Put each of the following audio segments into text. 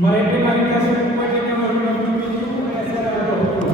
Mari kita kasih kepada yang berdoa ayat saudara doa.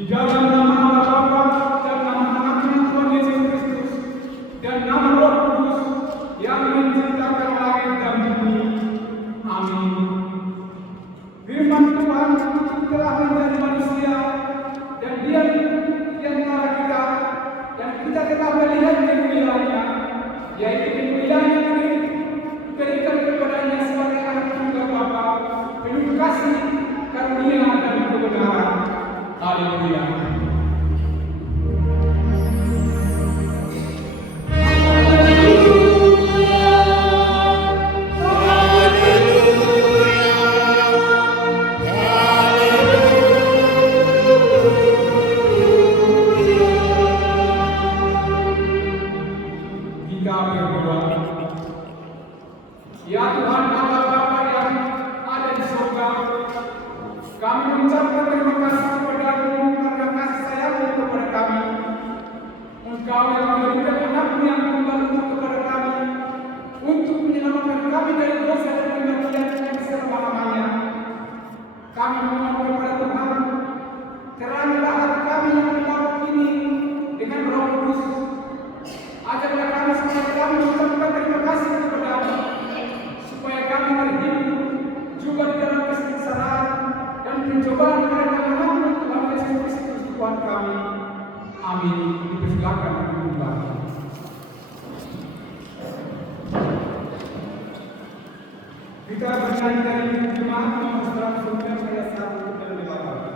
Di dalam nama Allah Bapa dan nama Anaknya Tuhan Yesus Kristus dan nama Roh Kudus yang menciptakan langit dan bumi. Amin. Firman Tuhan telah menjadi manusia dan Dia di antara kita, dan kita telah melihat kemuliaannya, yaitu kemuliaan yang diberikan kepadanya sebagai anak tunggal Bapa, penuh kasih, karunia dan kebenaran. Haleluya. Kita berdoa. Ya Tuhan Allah Bapa yang ada di surga, kami mengucapkan terima kasih kepada-Mu karena kasih sayang-Mu kepada kami. Engkau yang memberikan Anak-Mu yang tunggal itu kepada kami untuk menyelamatkan kami dari dosa dan kematian yang selama-lamanya. Kami memohon kepada Tuhan, terangkanlah hati kami yang gelap ini dengan Roh Kudus. Ajarlah kami supaya kami mengucapkan terima kasih kepada-Mu, supaya kami terhidup juga di dalam kesengsaraan dan pencobaan karena Anak-Mu Tuhan Yesus Kristus Tuhan kami. Amin. Dipersilakan berdoa. Kita bernyanyi dari jemaat nomor 109 ayat 1 dan 8.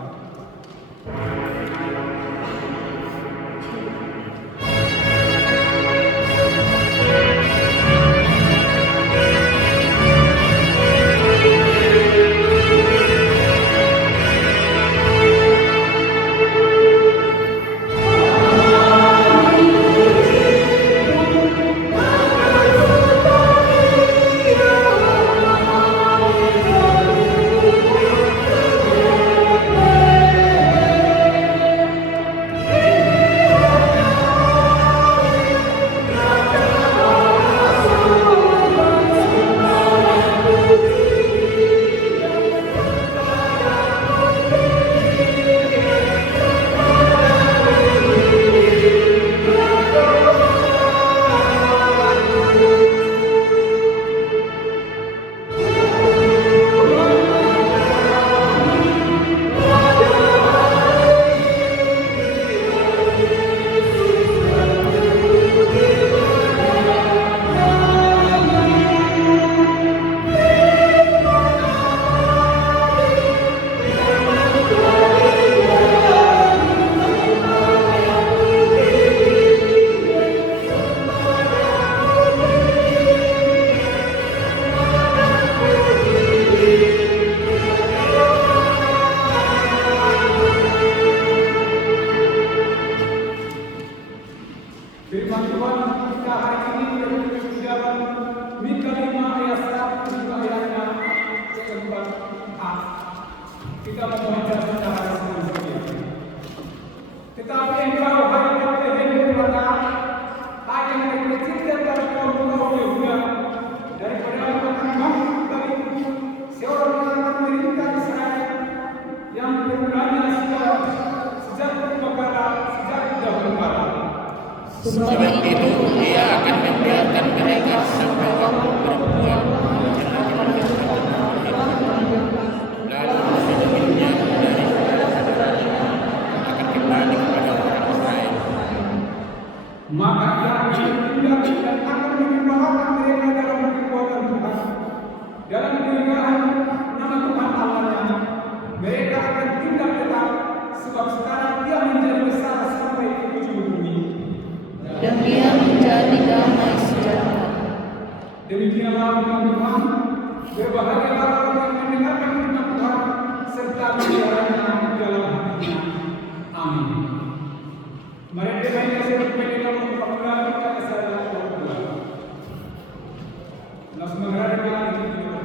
kita membaca secara sengaja. Tetapi engkau hanya terhenti pada hanya kecil dan kau juga daripada makan makhluk bagiku seorang yang akan merintah Israel yang berulangnya sejak dahulu kala. Sebab itu dia akan membiarkan mereka sampai waktu berbuat lalu sejenisnya dari akan kembali kepada orang Israel. Maka ia akan bertindak dan akan menyembahkan mereka dalam kekuatan Tuhan, dalam kemegahan nama Tuhan Allahnya. Mereka akan tindak tetap, sebab sekarang ia menjadi besar sampai ke ujung bumi. Dan dia menjadi damai sejahtera. Demikianlah firman Tuhan. Berbahagialah orang yang mendengarkan firman Tuhan serta melihara dalam hatinya. Amin. Mari kita seperti dalam pembukaan kita Yesaya 22. Langsung menghadap Tuhan itu berdoa.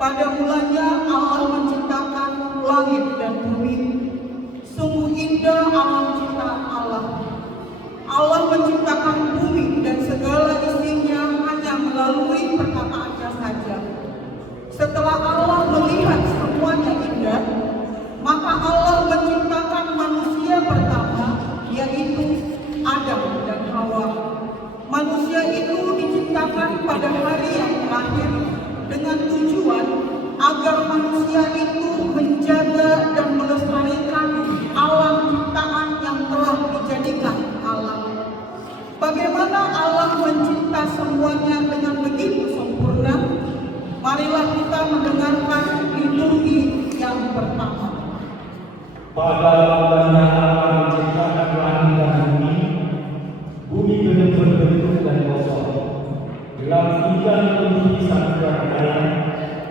Pada mulanya Allah menciptakan langit dan bumi. Sungguh indah alam ciptaan Allah. Allah menciptakan bumi dan segala isinya hanya melalui perkataannya saja. Setelah Allah melihat semuanya indah, maka Allah menciptakan manusia pertama, yaitu Adam dan Hawa. Manusia itu diciptakan pada hari yang terakhir dengan tujuan agar manusia itu menjaga dan melestarikan alam ciptaan yang telah dijadikan Allah. Bagaimana Allah mencipta semuanya dengan begitu sempurna? Marilah kita mendengarkan liturgi yang pertama. Pada mulanya Allah menciptakan langit dan bumi. Bumi belum berbentuk dan kosong. Gelap ikan menutupi saluran air,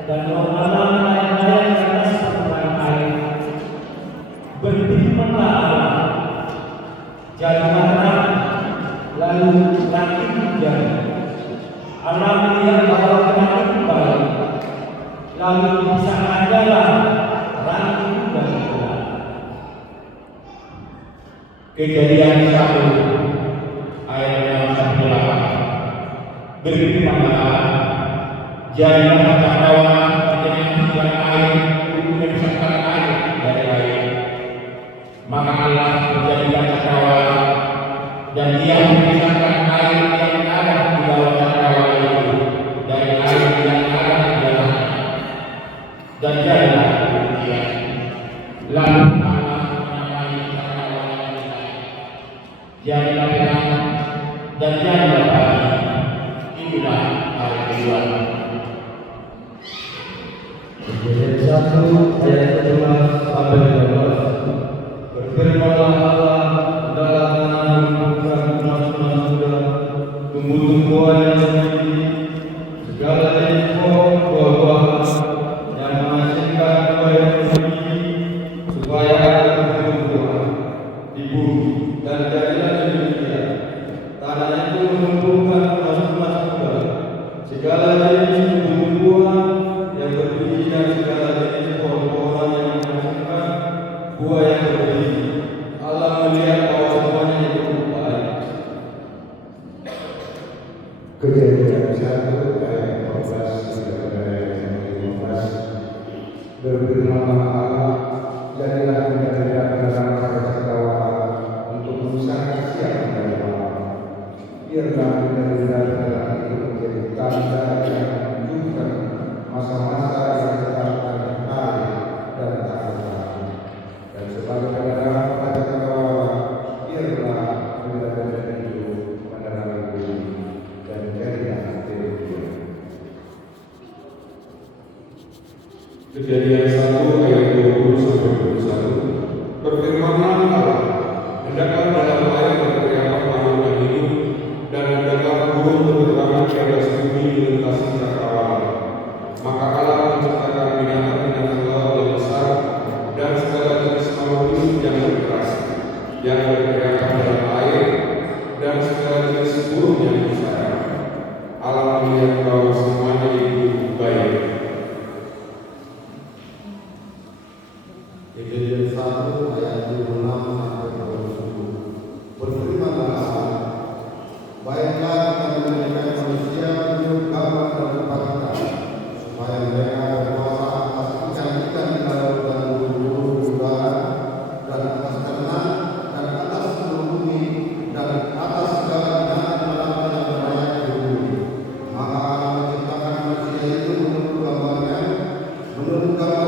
dan alam layang-layang di atas permukaan air. Berfirmanlah Allah, jadilah terang, lalu langit hujan. Allah melihat bahwa terang kembali, lalu bisa adalah langit hujan gelap. Kejadian 1 ayat 1. Berfirmanlah Allah, jadilah cakrawala dengan hujan air untuk memisahkan air dari air. Maka Allah menjadikan cakrawala, dan Dia memisahkan air yang ada di bawah cakrawala itu dari air yang ada di dalamnya. Dan jadilah demikian. Lalu Allah menamai cakrawala itu, jadilah terang dan jadilah pagi. Inilah ayat kedua. Kejadian 1 ayat 11 sampai 12. Berfirmanlah Allah, dalam menumbuhkan tunas-tunas muda, tumbuh-tumbuhan yang tinggi, segala jenis pohon buah-buahan yang menghasilkan buah yang tinggi, Berfirmanlah Allah, jadilah menjadi dalam cakrawala untuk mengusahakan siap dari malam. Biarlah menjadi itu menjadi tanda yang menunjukkan masa-masa yang sedang hari dan tahun. Dan sebagai penanda pada cakrawala, biarlah menjadi itu menerangi bumi dan jadilah terwujud. Kejadian 1 ayat 20 sampai 21. Berfirmanlah Allah, hendaklah dalam air berteriakan makhluk yang hidup, dan hendaklah burung berterbangan di atas bumi melintasi cakrawala. Maka Allah menciptakan binatang-binatang laut yang besar dan segala jenis makhluk hidup yang bergerak, yang berteriakan dalam air, dan segala jenis burung yang bersayap. Allah melihat bahwa semuanya itu baik. Kejadian 1 ayat 26 sampai 27. Berfirmanlah Allah, baiklah kita menjadikan manusia menurut gambar dan rupa kita, supaya mereka berkuasa atas ikan-ikan di laut dan burung-burung di udara, dan atas ternak, dan atas seluruh bumi, dan atas segala binatang yang berlayar di bumi. Maka Allah menciptakan manusia itu menurut gambarnya, menurut gambar